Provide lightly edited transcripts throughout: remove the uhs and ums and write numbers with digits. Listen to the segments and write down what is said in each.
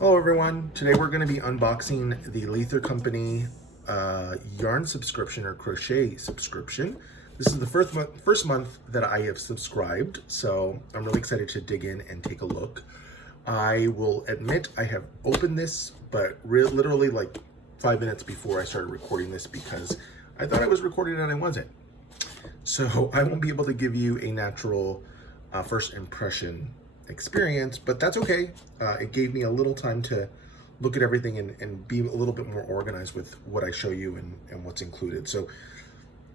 Hello everyone, today we're going to be unboxing the Leither Company yarn subscription or crochet subscription. This is the first month that I have subscribed, so I'm really excited to dig in and take a look. I will admit I have opened this, but literally like 5 minutes before I started recording this because I thought I was recording and I wasn't. So I won't be able to give you a natural first impression experience, but that's okay. It gave me a little time to look at everything and be a little bit more organized with what I show you and what's included. So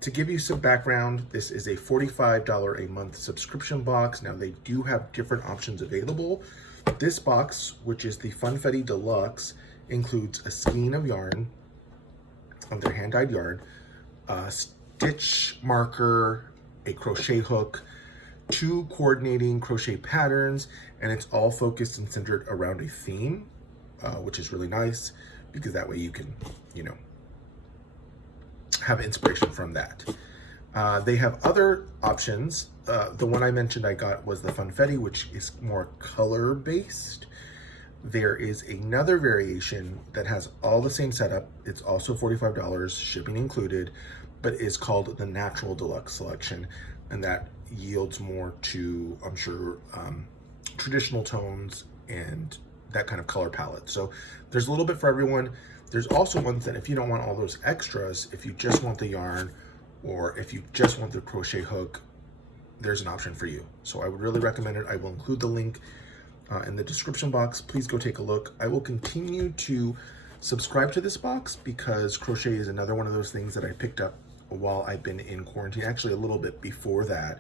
to give you some background, this is a $45 a month subscription box. Now they do have different options available. This box, which is the Funfetti Deluxe, includes a skein of yarn, of their hand-dyed yarn, stitch marker, a crochet hook, 2 coordinating crochet patterns, and it's all focused and centered around a theme, which is really nice because that way you can, have inspiration from that. They have other options. The one I mentioned I got was the Funfetti, which is more color based. There is another variation that has all the same setup. It's also $45, shipping included, but is called the Natural Deluxe Selection, and that yields more to, I'm sure, traditional tones and that kind of color palette. So there's a little bit for everyone. There's also ones that if you don't want all those extras, if you just want the yarn or if you just want the crochet hook, there's an option for you. So I would really recommend it. I will include the link in the description box. Please go take a look. I will continue to subscribe to this box because crochet is another one of those things that I picked up while I've been in quarantine, actually a little bit before that,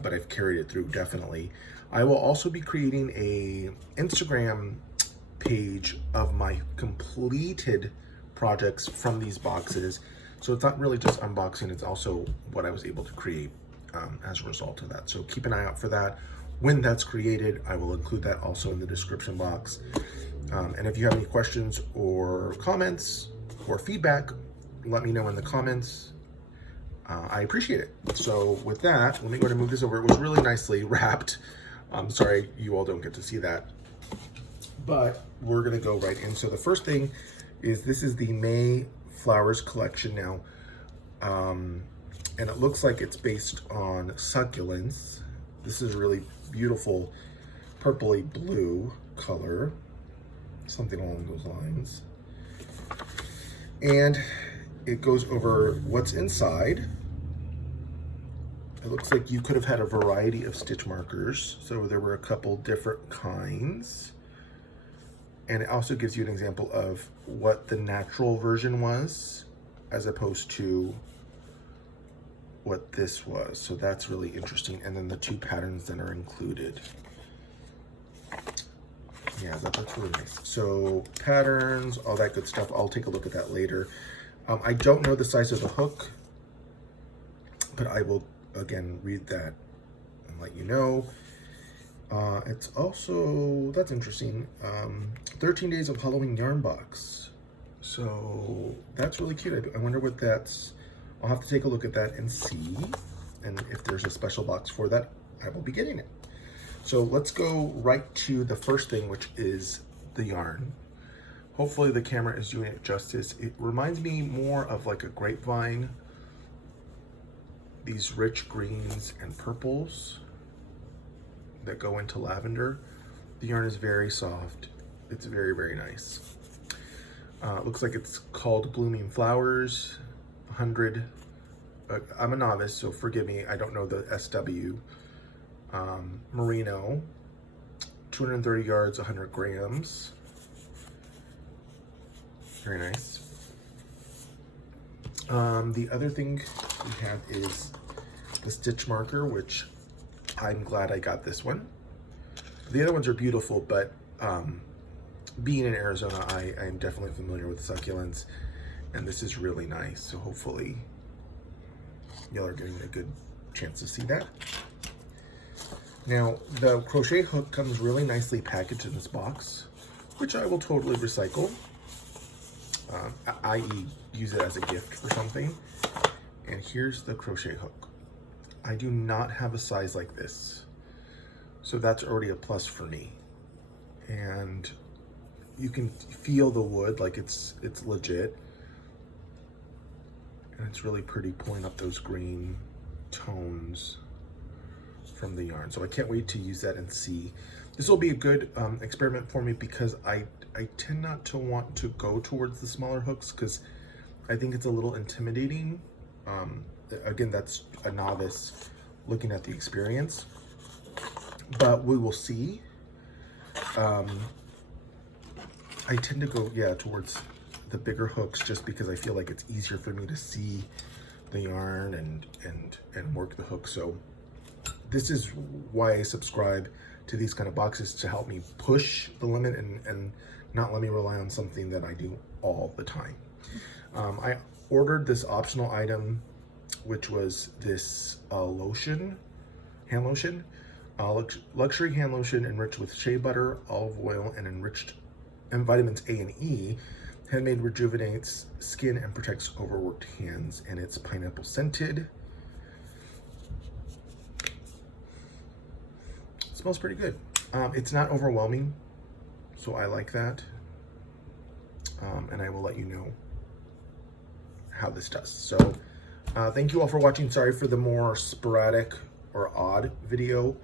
but I've carried it through definitely. I will also be creating a Instagram page of my completed projects from these boxes. So it's not really just unboxing, it's also what I was able to create as a result of that. So keep an eye out for that. When that's created, I will include that also in the description box. And if you have any questions or comments or feedback, let me know in the comments. I appreciate it. So with that, let me go ahead and move this over. It was really nicely wrapped. I'm sorry you all don't get to see that, but we're gonna go right in. So the first thing is this is the May Flowers collection now. And it looks like it's based on succulents. This is a really beautiful purpley blue color, something along those lines. And it goes over what's inside. It looks like you could have had a variety of stitch markers. So there were a couple different kinds. And it also gives you an example of what the natural version was as opposed to what this was. So that's really interesting. And then the 2 patterns that are included. Yeah, that looks really nice. So patterns, all that good stuff. I'll take a look at that later. I don't know the size of the hook, but I will, again, read that and let you know. It's also, that's interesting, 13 Days of Halloween Yarn Box. So that's really cute. I wonder what that's, I'll have to take a look at that and see. And if there's a special box for that, I will be getting it. So let's go right to the first thing, which is the yarn. Hopefully the camera is doing it justice. It reminds me more of like a grapevine. These rich greens and purples that go into lavender. The yarn is very soft. It's very, very nice. Looks like it's called Blooming Flowers, 100. I'm a novice, so forgive me. I don't know the SW. Merino, 230 yards, 100 grams. Very nice. The other thing we have is the stitch marker, which I'm glad I got this one. The other ones are beautiful, but being in Arizona, I am definitely familiar with succulents, and this is really nice. So hopefully y'all are getting a good chance to see that. Now, the crochet hook comes really nicely packaged in this box, which I will totally recycle, i.e. use it as a gift for something. And here's the crochet hook. I do not have a size like this, so that's already a plus for me. And you can feel the wood, like it's legit. And it's really pretty, pulling up those green tones from the yarn. So I can't wait to use that and see. This will be a good experiment for me, because I tend not to want to go towards the smaller hooks because I think it's a little intimidating. Again, that's a novice looking at the experience, but we will see. I tend to go, yeah, towards the bigger hooks just because I feel like it's easier for me to see the yarn and work the hook. So this is why I subscribe to these kind of boxes, to help me push the limit and not let me rely on something that I do all the time. I ordered this optional item, which was this hand lotion, luxury hand lotion enriched with shea butter, olive oil, and vitamins A and E. Handmade, rejuvenates skin and protects overworked hands, and it's pineapple scented. It smells pretty good. It's not overwhelming, so I like that. And I will let you know how this does. So thank you all for watching. Sorry for the more sporadic or odd video.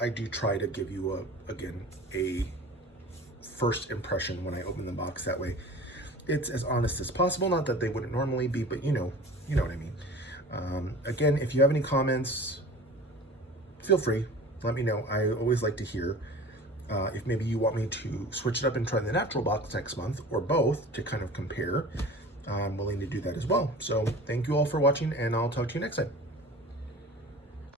I do try to give you again a first impression when I open the box. That way it's as honest as possible. Not that they wouldn't normally be, but you know what I mean. Again, if you have any comments, feel free, let me know. I always like to hear if maybe you want me to switch it up and try the natural box next month, or both, to kind of compare. I'm willing to do that as well. So thank you all for watching, and I'll talk to you next time.